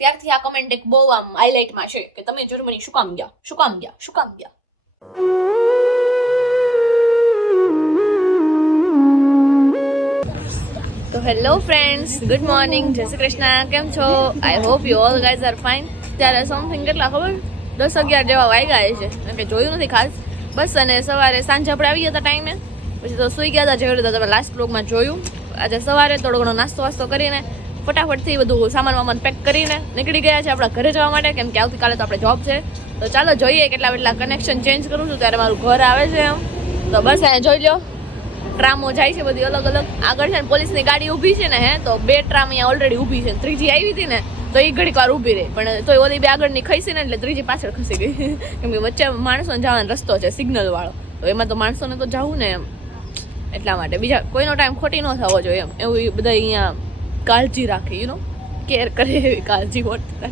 ત્યારથી આ કમેન્ટ એક બહુ આમ હાઇલાઇટમાં છે કે તમે જર્મની શું કામ ગયા. તો હેલો ફ્રેન્ડ્સ, ગુડ મોર્નિંગ, જય શ્રી કૃષ્ણ. કેમ છો? I hope you all guys are fine. ત્યારે સમથિંગ કેટલા ખબર 10-11 જેવા વાગ્યા છે, કે જોયું નથી ખાસ. બસ અને સવારે સાંજે આપણે આવી ગયા હતા ટાઈમે, પછી તો સૂઈ ગયા હતા. જેવી રીતે તમે લાસ્ટ બ્લોગમાં જોયું. આજે સવારે થોડો ઘણો નાસ્તો વાસ્તો કરીને ફટાફટથી બધું સામાન પેક કરીને નીકળી ગયા છે આપણા ઘરે જવા માટે, કેમ કે આવતીકાલે તો આપણે જોબ છે. તો ચાલો જોઈએ કેટલા કનેક્શન ચેન્જ કરું છું ત્યારે મારું ઘર આવે છે એમ. તો બસ અહીંયા જોઈ લો, ટ્રામો જાય છે બધી અલગ અલગ. આગળ છે ને પોલીસની ગાડી ઊભી છે ને, તો 2 ટ્રામ અહીંયા ઓલરેડી ઊભી છે. ત્રીજી આવી હતી ને તો એ ઘડીક વાર ઊભી રહી, પણ તો ઓલી 2 આગળની ખસી ને એટલે ત્રીજી પાછળ ખસી ગઈ. કેમ કે વચ્ચે માણસોને જવાનો રસ્તો છે સિગ્નલ વાળો, તો એમાં તો માણસોને તો જવું ને એમ, એટલા માટે બીજા કોઈનો ટાઈમ ખોટી ન થવો જોઈએ એમ. એવું બધા અહીંયા કાળજી રાખે, કેર કરે એવી કાળજી હોતી.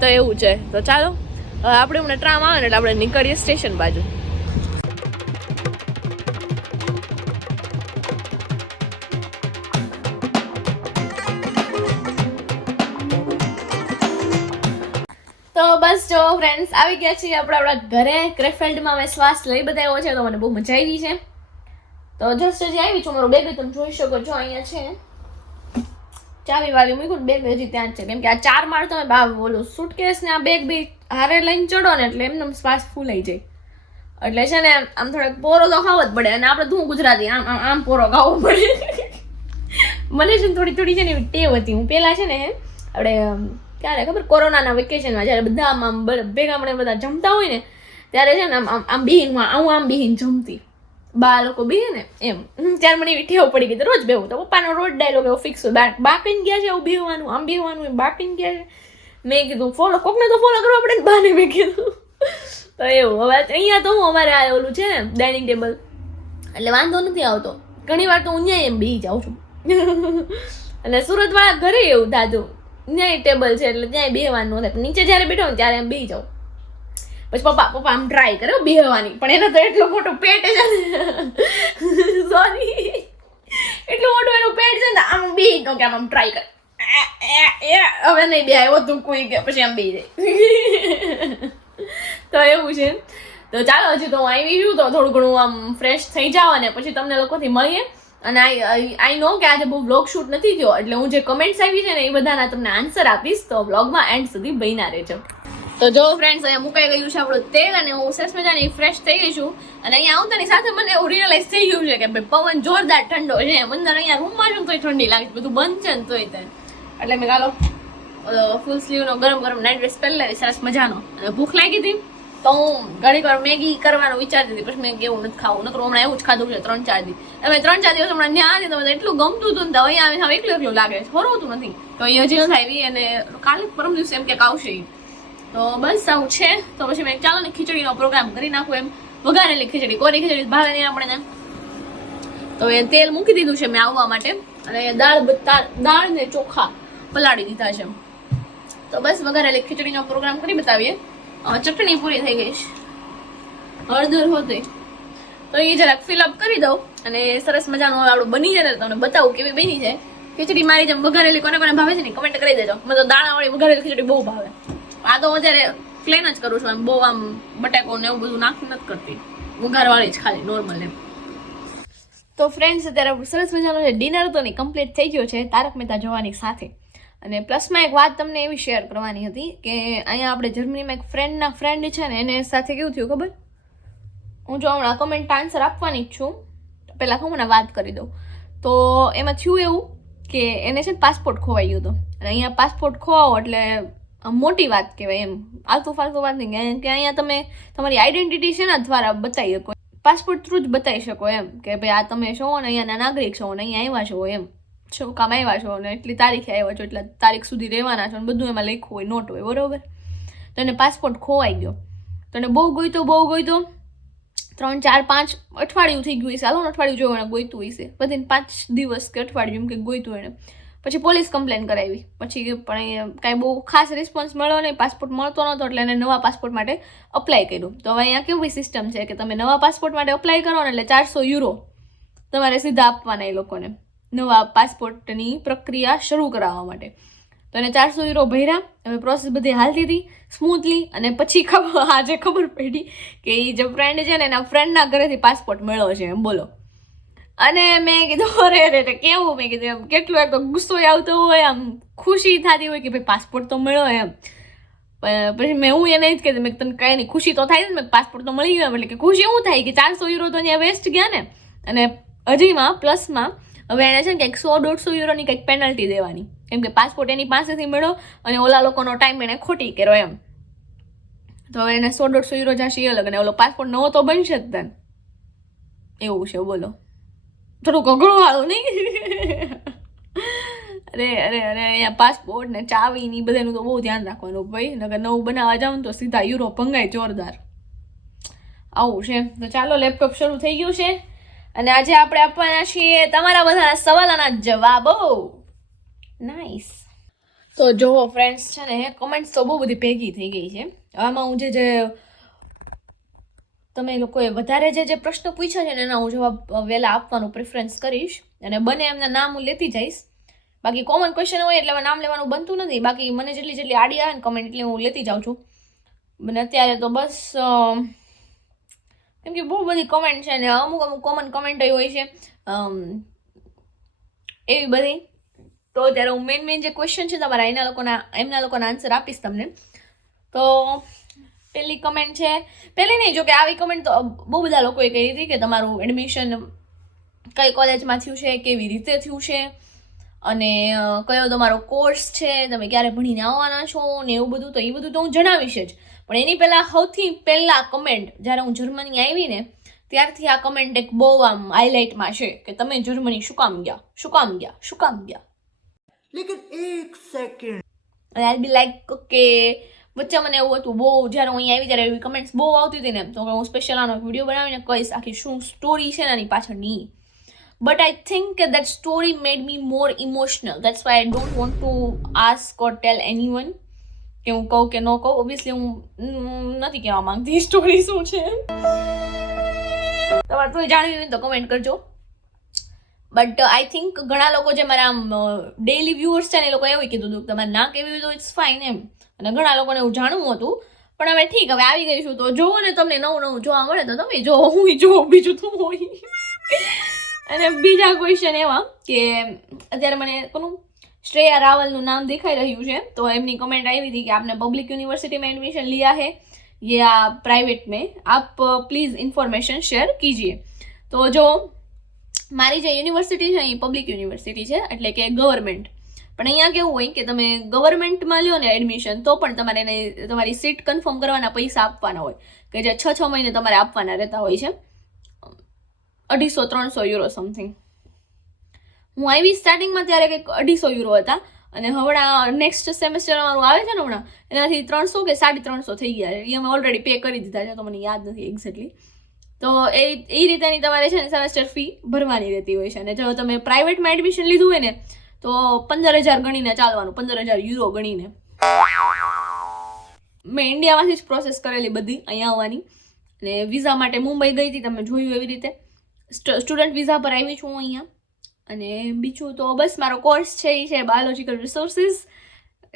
તો એવું છે. તો ચાલો આપણે હમણાં ટ્રામ આવે ને એટલે આપણે નીકળીએ સ્ટેશન બાજુ. તો બસ જો ફ્રેન્ડ્સ, આવી ગયા છીએ આપણે આપણા ઘરે. ક્રેફેલ્ડમાં મેં શ્વાસ લઈ બતાવ્યો છે, તો મને બહુ મજા આવી છે. તો જસ્ટ હજી આવી છું, મારો બેગ તમે જોઈ શકો છો અહીંયા છે. ચાવી વાવી મૂક્યું, બેગ હજી ત્યાં જ છે, કેમ કે આ 4 માળ તમે બોલો સુટકેસ ને આ બેગ બી હારે લઈને ચડો ને એટલે એમને શ્વાસ ફૂલાઈ જાય. એટલે છે ને આમ થોડોક પોરો તો ખાવો જ પડે. અને આપણે હું ગુજરાતી, આમ પોરો ખાવો પડે. મને છે ને થોડી છે ને એવી ટેવ હતી. હું પહેલા છે ને આપણે ક્યારે ખબર, કોરોનાના વેકેશનમાં જ્યારે બધા આમ ભેગા મળે બધા જમતા હોય ને, ત્યારે છે ને આમ બીહીન જમતી. બા લોકો બીહે ને એમ, ત્યારે મને એવી ટેવ પડી ગઈ. રોજ બેવું તો પપ્પાનો રોજ ડાયલોગ એવો ફિક્સ હોય, બા કહીને ગયા છે એવું બેહવાનું, આમ બેહવાનું, બા કહીને ગયા છે. મેં કીધું કોકને તો ફોલો કરવા પડે ને, બાને મેં કીધું. તો એવું હવે અહીંયા તો હું અમારે આ ઓલું છે ને ડાઇનિંગ ટેબલ, એટલે વાંધો નથી આવતો. ઘણી વાર તો હું ત્યાં એમ બેસી જાઉં છું. અને સુરતવાળા ઘરે એવું થાતું, ત્યાં ટેબલ છે એટલે ત્યાં બેહવાનું થાય. નીચે જ્યારે બેઠો ને ત્યારે એમ બેસી જાઉં. પછી પપ્પા આમ ટ્રાય કરે બેહવાની, પણ એને તો એટલું મોટું પેટ છે ને, સોરી, એટલું મોટું એનું પેટ છે ને, આમ બેહી નો કે આમ ટ્રાય કરે. હવે નહીં બે આવ્યો તું કોઈ કે પછી આમ બેહી જાય. તો એવું છે. તો ચાલો હજી તો હું આવી છું, તો થોડું ઘણું આમ ફ્રેશ થઈ જાવ અને પછી તમને લોકોથી મળીએ. અને આઈ નો કે આજે બહુ વ્લોગ શૂટ નથી થયો, એટલે હું જે કમેન્ટ્સ આવી છે ને એ બધાના તમને આન્સર આપીશ. તો વ્લોગમાં એન્ડ સુધી બન્યા રહેજો. તો જો ફ્રેન્ડ્સ, અહીંયા મુકાઈ ગયું છે આપણું તેલ અને હું સરસ મજાની ફ્રેશ થઈ ગઈ છું. અને અહીંયા આવતાની સાથે મને એવું રિયલાઇઝ થઈ ગયું છે કે ભાઈ પવન જોરદાર ઠંડો છે. અંદર અહીંયા રૂમમાં છું તોય ઠંડી લાગે, બધું બંધ છે ને તોય તે. એટલે મેં ચાલો ફૂલ સ્લીવનો ગરમ નાઇટ ડ્રેસ પહેરી લેવી સરસ મજાનો. અને ભૂખ લાગી હતી તો હું ઘણી વાર મેગી કરવાનું વિચારતી હતી, પછી મેં કેવું નથી ખાવું, નકર હમણાં એવું જ ખાધું છે 3-4 દિવસ. હવે 3-4 દિવસ હમણાં ત્યાં હતી તો મને એટલું ગમતું હતું ને, અહીંયા આવે એકલું લાગે છે, હોરવતું નથી. તો એ હજી નથી આવી અને કાલે પરમ દિવસે એમ ક્યાંક આવશે. તો બસ આવું છે. તો પછી મેં ચાલો ને ખીચડીનો પ્રોગ્રામ કરી નાખું એમ. વઘારેલી ખીચડી, કોરી ખીચડી ભાવે નહીં આપણને. તો એ તેલ મૂકી દીધું છે મેં આવવા માટે. અને દાળ ને ચોખા પલાળી દીધા છે. તો બસ વઘારેલી ખીચડીનો પ્રોગ્રામ કરી બતાવીએ. ચટણી પૂરી થઈ ગઈ છે, હળદર હોતી તો એ જરાક ફિલઅપ કરી દઉં અને સરસ મજાનું આપણું બની જાય ને તમને બતાવું કેવી બની છે ખીચડી. મારી જેમ વઘારેલી કોને ભાવે છે ને કમેન્ટ કરી દેજો. મને તો દાણાવાળી વઘારેલી ખીચડી બહુ ભાવે. આ તો અત્યારે પ્લેન જ કરું છું, એમ બહુ આમ બટાકો ને એવું બધું નાખી નથી કરતી, વઘારવાળી જ ખાલી નોર્મલ એમ. તો ફ્રેન્ડ્સ, અત્યારે સરસ મજાનો છે ડિનર તો નહીં કમ્પ્લીટ થઈ ગયો છે તારક મહેતા જોવાની સાથે. અને પ્લસમાં એક વાત તમને એવી શેર કરવાની હતી કે અહીંયા આપણે જર્મનીમાં એક ફ્રેન્ડ છે ને, એને સાથે કેવું થયું ખબર. હું જો હમણાં કમેન્ટ આન્સર આપવાની જ છું, પહેલાં હું મને વાત કરી દઉં. તો એમાં થયું એવું કે એને છે ને પાસપોર્ટ ખોવાઈ ગયો હતો. અને અહીંયા પાસપોર્ટ ખોવાવો એટલે મોટી વાત કહેવાય એમ, આલતુ ફાલતુ વાત નહીં. કે અહીંયા તમે તમારી આઈડેન્ટિટી છે ને દ્વારા બતાવી શકો, પાસપોર્ટ થ્રુ જ બતાવી શકો એમ કે ભાઈ આ તમે છો ને અહીંયાના નાગરિક છો ને અહીંયા આવ્યા છો એમ, શું કામ આવ્યા છો ને એટલી તારીખે આવ્યા છો, એટલા તારીખ સુધી રહેવાના છો ને બધું એમાં લખ્યું હોય, નોટ હોય, બરોબર. તો એને પાસપોર્ટ ખોવાઈ ગયો. તો એને બહુ ગોઈતો 3-4-5 અઠવાડિયું થઈ ગયું હશે, હાલો અઠવાડિયું જોયું એને ગોઈતું હશે, બધીને 5 દિવસ કે અઠવાડિયું એમ કે ગોઈતું એને. પછી પોલીસ કમ્પ્લેન કરાવી, પછી પણ કાંઈ બહુ ખાસ રિસ્પોન્સ મળ્યો નહીં, પાસપોર્ટ મળતો નહોતો, એટલે એને નવા પાસપોર્ટ માટે અપ્લાય કર્યું. તો હવે અહીંયા કેવી સિસ્ટમ છે કે તમે નવા પાસપોર્ટ માટે અપ્લાય કરો ને એટલે 400 યુરો તમારે સીધા આપવાના એ લોકોને નવા પાસપોર્ટની પ્રક્રિયા શરૂ કરાવવા માટે. તો એને 400 યુરો ભર્યા. હવે પ્રોસેસ બધી હાલતી હતી સ્મૂથલી, અને પછી આજે ખબર પડી કે એ જે ફ્રેન્ડ છે ને એના ફ્રેન્ડના ઘરેથી પાસપોર્ટ મળ્યો છે એમ, બોલો. અને મેં કીધું અરે કેવું, મેં કીધું એમ કેટલું એક ગુસ્સો આવતો હોય, આમ ખુશી થતી હોય કે ભાઈ પાસપોર્ટ તો મળ્યો એમ. પછી હું એને જ કહેતી, મેં તને કઈ નહીં, ખુશી તો થાય ને, પાસપોર્ટ તો મળી ગયો. એટલે કે ખુશી એવું થાય કે 400 યુરો તો અહીંયા વેસ્ટ ગયા ને, અને હજીમાં પ્લસમાં હવે એને છે ને કંઈક 100-150 યુરોની કંઈક પેનલ્ટી દેવાની, કેમ કે પાસપોર્ટ એની પાસેથી મળ્યો અને ઓલા લોકોનો ટાઈમ એને ખોટી કર્યો એમ. તો હવે એને 100-150 યુરો જશે એ અલગ, અને ઓલો પાસપોર્ટ નવો તો બનશે જ તને, એવું છે બોલો. થોડુંક અઘરું વાળું નહીં? અરે અહીંયા પાસપોર્ટ ને ચાવી ની બધાનું તો બહુ ધ્યાન રાખવાનું ભાઈ, નકર નવું બનાવવા જાવ ને તો સીધા યુરો ભંગાય જોરદાર. આવું છે. તો ચાલો, લેપટોપ શરૂ થઈ ગયું છે અને આજે આપણે આપવાના છીએ તમારા બધાના સવાલોના જવાબો. નાઈસ. તો જોવો ફ્રેન્ડ્સ, છે ને કમેન્ટ્સ તો બહુ બધી ભેગી થઈ ગઈ છે. આમાં હું જે તમે લોકોએ વધારે જે પ્રશ્નો પૂછ્યા છે ને એના હું જવાબ વહેલા આપવાનું પ્રેફરન્સ કરીશ, અને બને એમના નામ હું લેતી જઈશ. બાકી કોમન ક્વેશ્ચન હોય એટલે નામ લેવાનું બનતું નથી. બાકી મને જેટલી આડી આવે ને કમેન્ટ એટલી હું લેતી જાઉં છું. મને અત્યારે તો બસ કેમ કે બહુ બધી કમેન્ટ છે ને અમુક કોમન કમેન્ટ હોય છે એવી બધી. તો ત્યારે હું મેઇન જે ક્વેશ્ચન છે તમારા એમના લોકોના આન્સર આપીશ તમને. તો પહેલી કમેન્ટ છે, પહેલી નહીં, જો કે આવી કમેન્ટ તો બહુ બધા લોકોએ કહી હતી કે તમારું એડમિશન કઈ કોલેજમાં થયું છે, કેવી રીતે થયું છે, અને કયો તમારો કોર્સ છે, તમે ક્યારે ભણીને આવવાના છો ને એવું બધું. તો એ બધું તો હું જણાવીશ જ, પણ એની સૌથી પહેલા કમેન્ટ જ્યારે હું જર્મની આવી ને ત્યારથી આ કમેન્ટ એક બહુ આમ હાઇલાઇટમાં છે કે તમે જર્મની શું કામ ગયા. લેકિન એક સેકન્ડ, અને આઈ બી લાઈક ઓકે. વચ્ચે મને એવું હતું બહુ, જ્યારે હું અહીંયા આવી ત્યારે એવી કમેન્ટ્સ બહુ આવતી હતી ને, તો હું સ્પેશિયલ આનો વિડીયો બનાવીને કહીશ આખી શું સ્ટોરી છે એની પાછળની. But I think that story made me more emotional. That's why I don't want to ask or tell anyone કે હું કહું કે ન કહું. Obviously હું નથી કહેવા માંગતી સ્ટોરી શું છે. તમારે તો જાણવી હોય તો કમેન્ટ કરજો. બટ આઈ થિંક ઘણા લોકો જે મારા આમ ડેઈલી વ્યુઅર્સ છે ને એ લોકો એવું કીધું હતું કે તમારે ના કહેવી હોય તો ઇટ્સ ફાઇન એમ. અને ઘણા લોકોને એવું જાણવું હતું, પણ હવે ઠીક, હવે આવી ગઈશું તો જોવો ને, તમને નવું જોવા મળે તો તમે જોવો, હું જોવો, બીજું તો હોય. અને બીજા ક્વેશ્ચન એવા કે અત્યારે મને કોનું શ્રેયા રાવલનું નામ દેખાઈ રહ્યું છે, તો એમની કમેન્ટ આવી હતી કે આપને પબ્લિક यूनिवर्सिटी में एडमिशन लिया है या प्राइवेट में, आप प्लीज़ इन्फॉर्मेशन शेयर कीजिए. તો જો મારી જે યુનિવર્સિટી છે એ પબ્લિક યુનિવર્સિટી છે, એટલે કે ગવર્મેન્ટ. પણ અહીંયા કેવું હોય કે તમે ગવર્મેન્ટમાં લ્યો ને એડમિશન તો પણ તમારે એને તમારી સીટ કન્ફર્મ કરવાના પૈસા આપવાના હોય, કે જે 6 મહિને તમારે આપવાના રહેતા હોય છે, 250-300 યુરો સમથિંગ. હું આવી સ્ટાર્ટિંગમાં ત્યારે કંઈક 250 યુરો હતા, અને હમણાં નેક્સ્ટ સેમેસ્ટર મારું આવે છે ને હમણાં, એનાથી 300 કે 350 થઈ ગયા છે. એ અમે ઓલરેડી પે કરી દીધા છે, તો મને યાદ નથી એક્ઝેક્ટલી. તો એ રીતેની તમારે છે ને સેમેસ્ટર ફી ભરવાની રહેતી હોય છે. અને જો તમે પ્રાઇવેટમાં એડમિશન લીધું હોય ને તો 15,000 ગણીને ચાલવાનું, 15,000 યુરો ગણીને. મેં ઇન્ડિયામાંથી જ પ્રોસેસ કરેલી બધી અહીંયા આવવાની, અને વિઝા માટે મુંબઈ ગઈ હતી, તમે જોયું એવી રીતે. સ્ટુડન્ટ વિઝા પર આવી છું હું અહીંયા. અને બીજું તો બસ મારો કોર્સ છે એ છે biological resources.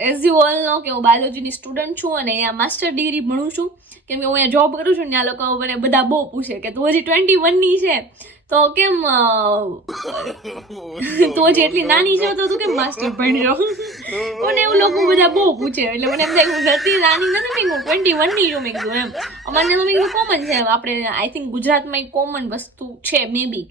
As you all know કે હું બાયોલોજીની સ્ટુડન્ટ છું અને અહીંયા માસ્ટર ડિગ્રી ભણું છું, કેમ કે હું અહીંયા જોબ કરું છું ને. આ લોકો મને બધા બહુ પૂછે કે તું હજી 21ની છે તો કેમ તું હજી એટલી નાની છે તો તું કેમ માસ્ટર ભણ્યો, મને એવું લોકો બધા બહુ પૂછે. એટલે મને એમ થાય હું નથી નાની નથી, મેં 21ની છું. મેં કીધું એમ અમારે તો મેં કીધું કોમન છે. આપણે આઈ થિંક ગુજરાતમાં કોમન વસ્તુ છે મે બી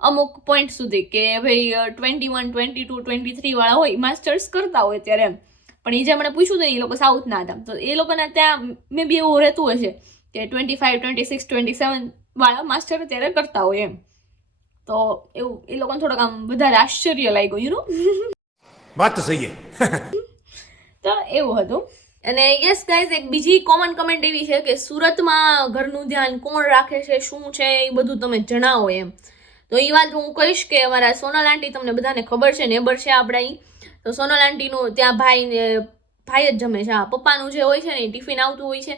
અમુક પોઈન્ટ સુધી, કે ભાઈ 21, 22, 23 વાળા હોય માસ્ટર્સ કરતા હોય ત્યારે એમ. પણ એ જે મને પૂછ્યું હતું ને એ લોકો સાઉથના હતા, તો એ લોકોના ત્યાં મે બી એવું રહેતું હશે કે 25, 26, 27 વાળા માસ્ટર અત્યારે કરતા હોય એમ. તો એવું એ લોકોને થોડોક આમ વધારે આશ્ચર્ય લાગ્યું, યુ નો. વાત તો સહી છે. તો એવું હતું. અને યસ ગાઈઝ, એક બીજી કોમન કમેન્ટ એવી છે કે સુરતમાં ઘરનું ધ્યાન કોણ રાખે છે, શું છે એ બધું તમે જણાવો એમ. તો એ વાત હું કહીશ કે અમારા સોનલ આંટી, તમને બધાને ખબર છે, નેબર છે આપણા અહીં. તો સોનલ આંટીનું ત્યાં ભાઈ જ જમે છે. હા, પપ્પાનું જે હોય છે ને એ ટિફિન આવતું હોય છે.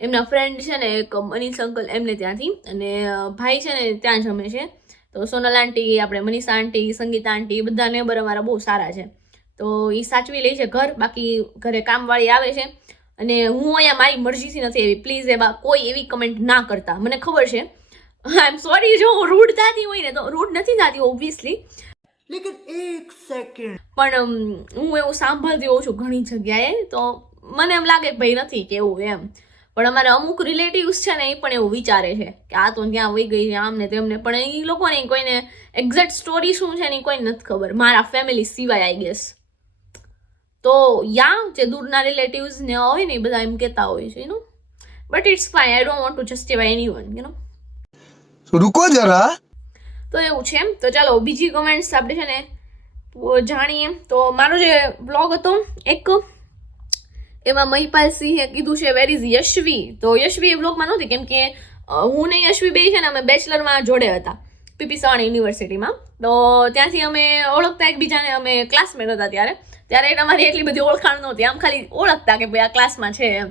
એમના ફ્રેન્ડ છે ને એક મનીષ અંકલ, એમને ત્યાંથી, અને ભાઈ છે ને ત્યાં જમે છે. તો સોનલ આંટી, આપણે મનીષા આંટી, સંગીતા આંટી, બધા નેબર અમારા બહુ સારા છે. તો એ સાચવી લે છે ઘર. બાકી ઘરે કામવાળી આવે છે અને હું અહીંયા મારી મરજીથી નથી એવી. પ્લીઝ એવા કોઈ એવી કમેન્ટ ના કરતા. મને ખબર છે, આઈ એમ સોરી જો હું રૂડ થતી હોય ને, તો રૂડ નથી થતી ઓબ્વિયસલી, लेकिन एक सेकंड પણ હું એવું સાંભળતી હોઉં છું ઘણી જગ્યાએ, તો મને એમ લાગે કે ભાઈ નથી કેવું એમ. પણ અમારે અમુક રિલેટિવ્સ છે ને એ પણ એવું વિચારે છે કે આ તો ત્યાં વહી ગઈ આમ ને તેમને, પણ એ લોકોને કોઈને એક્ઝેક્ટ સ્ટોરી શું છે ને કોઈને નથી ખબર, મારા ફેમિલી સિવાય આઈ ગેસ. તો જે દૂરના રિલેટિવ્સ ને હોય ને એ બધા એમ કહેતા હોય છે, but it's fine, I don't want to justify anyone, रुको जरा. તો એવું છે એમ. તો ચાલો બીજી કમેન્ટ્સ આપણે છે ને જાણીએ. તો મારો જે બ્લોગ હતો એક, એમાં મહિપાલ સિંહે કીધું છે વેર ઇઝ યશવી. તો યશવી એ બ્લોગમાં નહોતી, કેમ કે હું ને યશવી બે છે ને અમે બેચલરમાં જોડે હતા પીપી સવાણી યુનિવર્સિટીમાં. તો ત્યાંથી અમે ઓળખતા એકબીજાને, અમે ક્લાસમેટ હતા ત્યારે અમારી એટલી બધી ઓળખાણ નહોતી, આમ ખાલી ઓળખતા કે ભાઈ આ ક્લાસમાં છે એમ.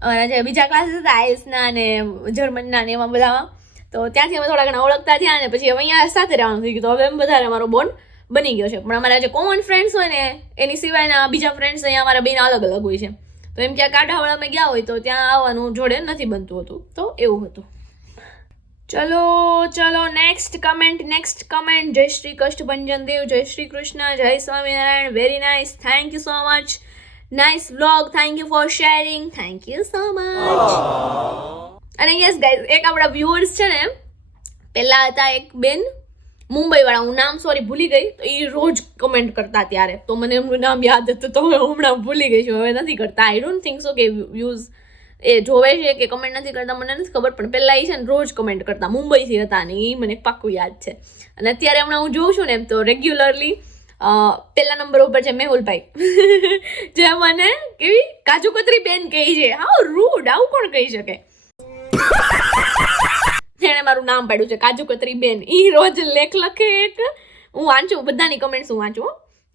અમારા જે બીજા ક્લાસીસ હતા આઈએલ્સના ને જર્મનના ને એમાં બધામાં, તો ત્યાંથી અમે થોડા ઘણા ઓળખતા થયા ને પછી હવે અહીંયા સાથે રહેવાનું થઈ ગયું. તો હવે એમ વધારે અમારો બોન્ડ બની ગયો છે. પણ અમારા જે કોમન ફ્રેન્ડ્સ હોય ને એની સિવાયના બીજા ફ્રેન્ડ્સ અહીંયા અમારા બેના અલગ અલગ હોય છે. તો એમ ક્યાં કાઢાવાળામાં ગયા હોય તો ત્યાં આવવાનું જોડે નથી બનતું હતું. તો એવું હતું. ચલો નેક્સ્ટ કમેન્ટ. જય શ્રી કષ્ટભંજન દેવ, જય શ્રી કૃષ્ણ, જય Swaminarayan. Very nice, thank you so much. Nice vlog, thank you for sharing, thank you so much. અને યસ ગાઈઝ, એક આપણા વ્યુઅર્સ છે ને, પહેલા હતા એક બેન મુંબઈવાળા, હું નામ સોરી ભૂલી ગઈ, તો એ રોજ કમેન્ટ કરતા ત્યારે, તો મને એમનું નામ યાદ હતું, તો હવે હમણાં ભૂલી ગઈ છું, હવે નથી કરતા. આઈ ડોન્ટ થિંક સો કે વ્યૂઝ એ જોવે છે કે કમેન્ટ નથી કરતા, મને નથી ખબર, પણ પહેલાં એ છે ને રોજ કમેન્ટ કરતા, મુંબઈથી હતા ને એ મને પાક્કું યાદ છે. અને અત્યારે હમણાં હું જોઉં છું ને તો રેગ્યુલરલી પહેલા નંબર ઉપર છે મેહુલભાઈ, જે મને કેવી કાજુ કતરી બેન કહે છે. હાઉ રૂડ, આવું કોણ કહી શકે? જેણે મારું નામ પાડ્યું છે કાજુ કતરી બેન. એ રોજ લેખ લખે એક, હું વાંચું બધાની કમેન્ટ્સ હું વાંચું,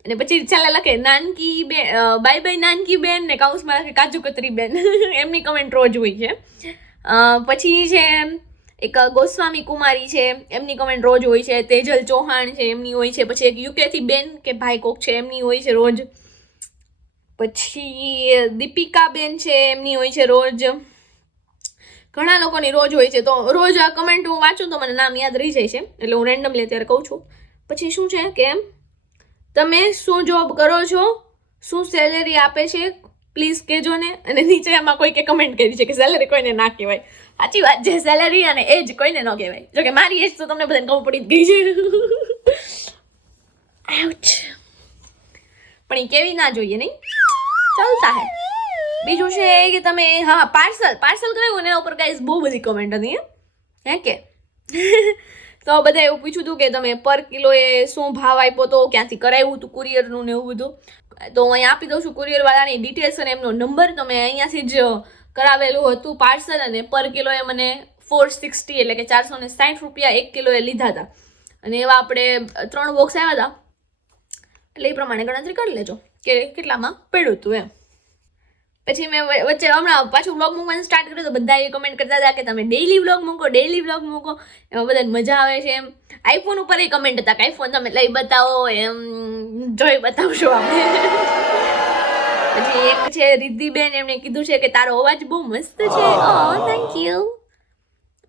અને પછી છેલ્લે લખે નાનકી બેન, બાય બાય નાનકી બેન, ને કાઉન્સમાં લખે કાજુ કતરી બેન. એમની કમેન્ટ રોજ હોય છે. પછી છે એક ગોસ્વામી કુમારી છે, એમની કમેન્ટ રોજ હોય છે. તેજલ ચૌહાણ છે, એમની હોય છે. પછી એક યુકેથી બેન કે ભાઈ કોક છે, એમની હોય છે રોજ. પછી દીપિકા બેન છે, એમની હોય છે રોજ. ઘણા લોકોની રોજ હોય છે. તો રોજ આ કમેન્ટ હું વાંચું તો મને નામ યાદ રહી જાય છે, એટલે હું રેન્ડમલી અત્યારે કહું છું. પછી શું છે કે તમે શું જોબ કરો છો, શું સેલેરી આપે છે, પ્લીઝ કહેજો ને. અને નીચે એમાં કોઈકે કમેન્ટ કરી છે કે સેલેરી કોઈને ના કહેવાય. સાચી વાત છે, સેલેરી અને એજ કોઈને ન કહેવાય. જોકે મારી એજ તો તમને બધાને ખબર પડી જ ગઈ છે. આઉચ. પણ એ કેવી ના જોઈએ નહીં, ચાલતા હે. બીજું છે કે તમે પાર્સલ કરાવ્યું ને એના ઉપર ગાઈઝ બહુ બધી કમેન્ટ હતી હે કે તો બધા એવું પૂછ્યું હતું કે તમે પર કિલોએ શું ભાવ આપ્યો તો, ક્યાંથી કરાવ્યું હતું કુરિયરનું ને એવું બધું. તો હું અહીંયા આપી દઉં છું કુરિયરવાળાની ડિટેલ્સ અને એમનો નંબર. તમે અહીંયાથી જ કરાવેલું હતું પાર્સલ, અને પર કિલોએ મને 460 એટલે કે 460 રૂપિયા 1 કિલોએ લીધા હતા. અને એવા આપણે 3 બોક્સ આવ્યા હતા, એટલે એ પ્રમાણે ગણતરી કરી લેજો કે કેટલામાં પડ્યું હતું એમ. પછી મેં વચ્ચે હમણાં પાછું વ્લોગ મૂકવાનું સ્ટાર્ટ કર્યું તો બધા એ કમેન્ટ કરતા હતા કે તમે ડેઈલી વ્લોગ મૂકો. એમાં બધાને મજા આવે છે એમ. આઈફોન ઉપર એ કમેન્ટ હતા કે આઈફોન તમે લઈ બતાવો, એમ જોઈ બતાવશો આપણે. પછી એક છે રિદ્ધિબેન, એમણે કીધું છે કે તારો અવાજ બહુ મસ્ત છે. ઓ થેન્ક યુ.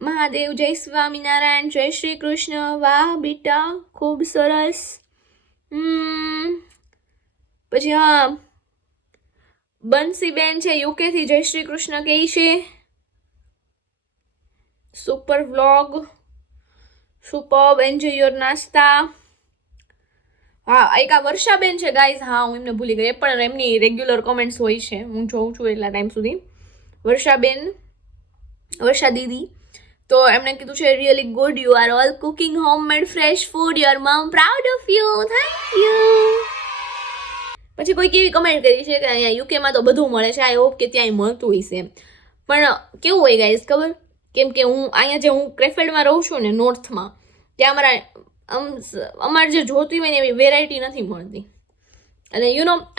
મહાદેવ, જય સ્વામિનારાયણ, જય શ્રી કૃષ્ણ. વાહ બેટા, ખૂબ સરસ. પછી બંસીબેન છે યુકેથી, જય શ્રી કૃષ્ણ કહે છે. Super vlog, super, enjoy your નાસ્તા. એક આ વર્ષાબેન છે ગાઈઝ, હું એમને ભૂલી ગઈ, પણ એમની રેગ્યુલર કોમેન્ટ્સ હોય છે, હું જોઉં છું એટલા ટાઈમ સુધી. વર્ષા દીદી, તો એમણે કીધું છે really good, you are all cooking homemade fresh food, your mum proud of you, thank you. પછી કોઈ કેવી કમેન્ટ કરી છે કે અહીંયા યુકેમાં તો બધું મળે છે, આઈ હોપ કે ત્યાંય મળતું હશે. પણ કેવું હોય ગાઈઝ ખબર, કેમ કે હું અહીંયા જે હું ક્રેફેલ્ડમાં રહું છું ને નોર્થમાં, ત્યાં અમારે જે જોતી હોય ને એવી વેરાયટી નથી મળતી. અને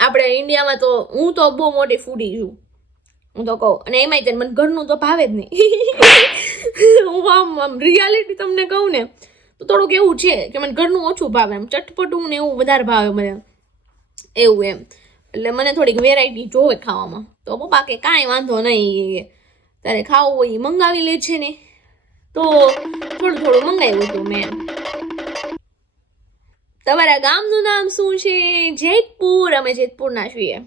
આપણે ઇન્ડિયામાં તો હું તો બહુ મોટી ફૂડી છું, હું તો કહું. અને એમાંય મને ઘરનું તો ભાવે જ નહીં. હું આમ રિયાલિટી તમને કહું ને તો થોડુંક એવું છે કે મને ઘરનું ઓછું ભાવે, એમ ચટપટું ને એવું વધારે ભાવે મને. એવું એમ. એટલે મને થોડીક વેરાયટી જોવે ખાવામાં. તો પપ્પા કે કાંઈ વાંધો નહીં, તારે ખાવું હોય એ મંગાવી લે છે ને. તો થોડું થોડું મંગાવ્યું હતું મેં. તમારા ગામનું નામ શું છે? જેતપુર. અમે જેતપુરના છીએ.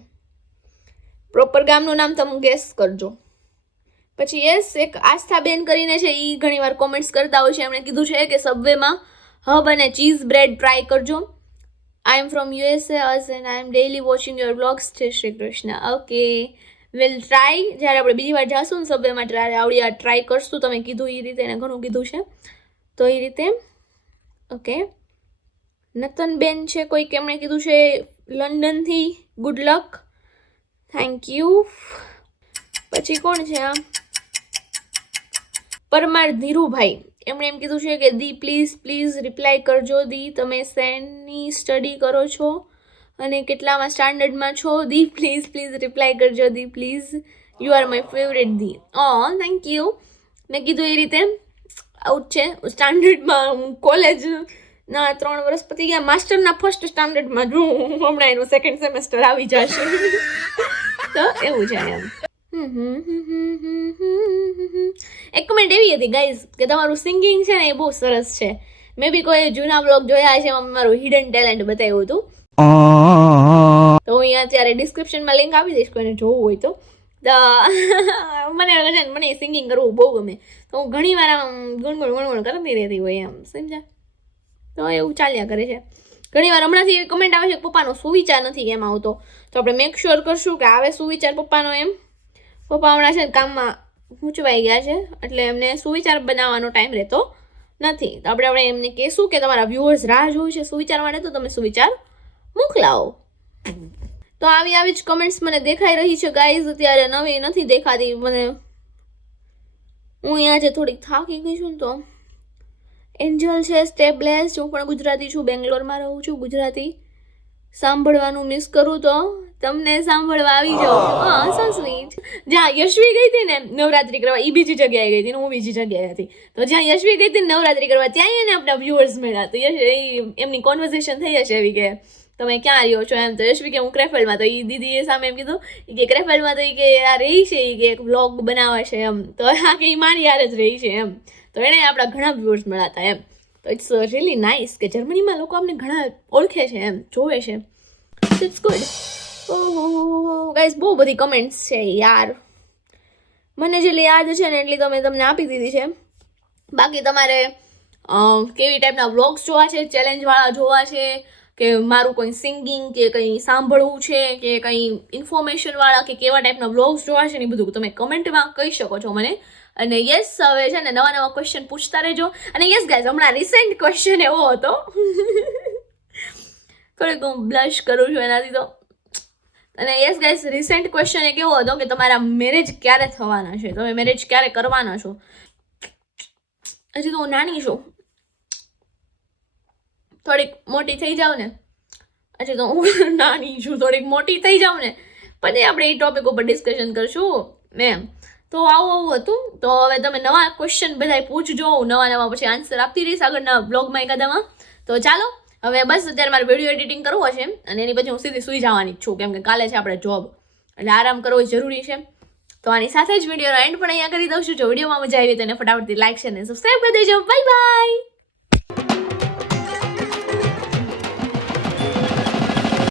પ્રોપર ગામનું નામ તમે ગેસ કરજો. પછી યસ, એક આસ્થાબેન કરીને છે, એ ઘણીવાર કોમેન્ટ્સ કરતા હોય છે. એમણે કીધું છે કે સબવેમાં હબ અને ચીઝ બ્રેડ ટ્રાય કરજો. I am from USA and I am daily watching your blogs. Jai Shri Krishna. Okay, will try. જ્યારે આપણે બીજી વાર જાશું ને સબવેમાં, ત્યારે આવડી આ ટ્રાય કરશું. તમે કીધું એ રીતે, એને ઘણું કીધું છે તો એ રીતે. ઓકે, નતનબેન છે કોઈક, એમણે કીધું છે લંડનથી ગુડ લક. Thank you. પછી કોણ છે આ? પરમાર ધીરુભાઈ. એમણે એમ કીધું છે કે દી પ્લીઝ રિપ્લાય કરજો. દી તમે શેની સ્ટડી કરો છો અને કેટલામાં સ્ટાન્ડર્ડમાં છો? દી પ્લીઝ રિપ્લાય કરજો. દી please, you are my favourite દી. Thank you. મેં કીધું એ રીતે આવું છે. સ્ટાન્ડર્ડમાં કોલેજના 3 વર્ષ પતી ગયા, માસ્ટરના ફર્સ્ટ સ્ટાન્ડર્ડમાં જો હમણાં એનું સેકન્ડ સેમેસ્ટર આવી જશે. તો એવું છે એમ. એક કમેન્ટ એવી હતી ગાઈઝ કે તમારું સિંગિંગ છે ને એ બહુ સરસ છે. મે બી કોઈ જૂના બ્લોગ જોયા છે, એમાં મારું હિડન ટેલેન્ટ બતાવ્યું હતું. તો હું અહીંયા અત્યારે ડિસ્ક્રિપ્શનમાં લિંક આપી દઈશ કોઈને જોવું હોય તો. મને સિંગિંગ કરવું બહુ ગમે. તો હું ઘણી વાર આમ ગુણગુણ કરતી રહેતી હોય એમ, સમજ્યા? તો એવું ચાલ્યા કરે છે. ઘણી વાર હમણાંથી એવી કમેન્ટ આવે છે કે પપ્પાનો સુવિચાર નથી કેમ આવતો. તો આપણે મેક શ્યોર કરશું કે આવે સુવિચાર પપ્પાનો એમ. પપ્પા હમણાં છે ને કામમાં ગૂંચવાઈ ગયા છે, એટલે એમને સુવિચાર બનાવવાનો ટાઈમ રહેતો નથી. તો આપણે એમને કહેશું કે તમારા વ્યુઅર્સ રાહ જોવે છે સુવિચાર માટે, તો તમે સુવિચાર મોકલાવો. તો આવી જ કમેન્ટ્સ મને દેખાઈ રહી છે ગાઈઝ. અત્યારે નવી નથી દેખાતી મને. હું અહીંયા જે થોડીક થાકી ગઈ છું ને. તો એન્જલ છે સ્ટેબલેસ. હું પણ ગુજરાતી છું, બેંગ્લોરમાં રહું છું. ગુજરાતી સાંભળવાનું મિસ કરું તો તમને સાંભળવા આવી જાઉં. So sweet. જ્યાં યશવી ગઈ હતી ને નવરાત્રી કરવા, એ બીજી જગ્યાએ ગઈ હતી ને હું બીજી જગ્યાએ હતી. તો જ્યાં યશવી ગઈ હતી ને નવરાત્રી કરવા, ત્યાં એને આપણા વ્યુઅર્સ મળ્યા. તો એમની કોન્વર્ઝેશન થઈ હશે એવી કે તમે ક્યાં રહ્યો છો એમ. તો યશવી કે હું ક્રેફેલમાં. તો એ દીદીએ સામે એમ કીધું કે ક્રેફેલમાં. તો એ કે આ રહી છે, એ કે એક વ્લોગ બનાવે છે એમ. તો આ કે મારી યાર જ રહી છે એમ. તો એણે આપણા ઘણા વ્યુઅર્સ મળ્યા હતા એમ. તો ઇટ્સ રિયલી નાઇસ કે જર્મનીમાં લોકો અમને ઘણા ઓળખે છે એમ, જોવે છે. It's good. ઓહો ગાઈઝ, બહુ બધી કમેન્ટ્સ છે યાર. મને જેટલી યાદ છે ને એટલી તમે તમને આપી દીધી છે. બાકી તમારે કેવી ટાઈપના વ્લોગ્સ જોવા છે, ચેલેન્જવાળા જોવા છે, કે મારું કોઈ સિંગિંગ કે કંઈ સાંભળવું છે, કે કંઈ ઇન્ફોર્મેશનવાળા, કે કેવા ટાઈપના વ્લોગ્સ જોવા છે ને એ બધું તમે કમેન્ટમાં કહી શકો છો મને. અને યસ, હવે છે ને નવા ક્વેશ્ચન પૂછતા રહેજો. અને યસ ગાઈઝ, હમણાં રિસેન્ટ ક્વેશ્ચન એવો હતો, થોડીક હું બ્લશ કરું છું એનાથી તો. અને યસ ગાઈઝ, રિસેન્ટ ક્વેશ્ચન એક એવો હતો કે તમારા મેરેજ ક્યારે થવાના છે, તમે મેરેજ ક્યારે કરવાના છો. હજી તો હું નાની છું, થોડીક મોટી થઈ જાઉં ને. હજી તો હું નાની છું, થોડીક મોટી થઈ જાઉં ને પછી આપણે એ ટોપિક ઉપર ડિસ્કશન કરશું મેમ. તો આવું હતું. તો હવે તમે નવા ક્વેશ્ચન બધા પૂછજો, હું નવા પછી આન્સર આપતી રહીશ આગળના બ્લોગમાં એકાદામાં. તો ચાલો હવે બસ, અત્યારે મારે વિડીયો એડિટિંગ કરવો છે અને એની પછી હું સીધી સુઈ જવાની જ છું, કેમ કે કાલે છે આપણે જોબ, એટલે આરામ કરવો જરૂરી છે. તો આની સાથે જ વિડીયોનો એન્ડ પણ અહીંયા કરી દઉં છું. જો વિડીયોમાં મજા આવી તો એને ફટાફટથી લાઈક છે અને સબસ્ક્રાઈબ કરી દેજો. Bye bye.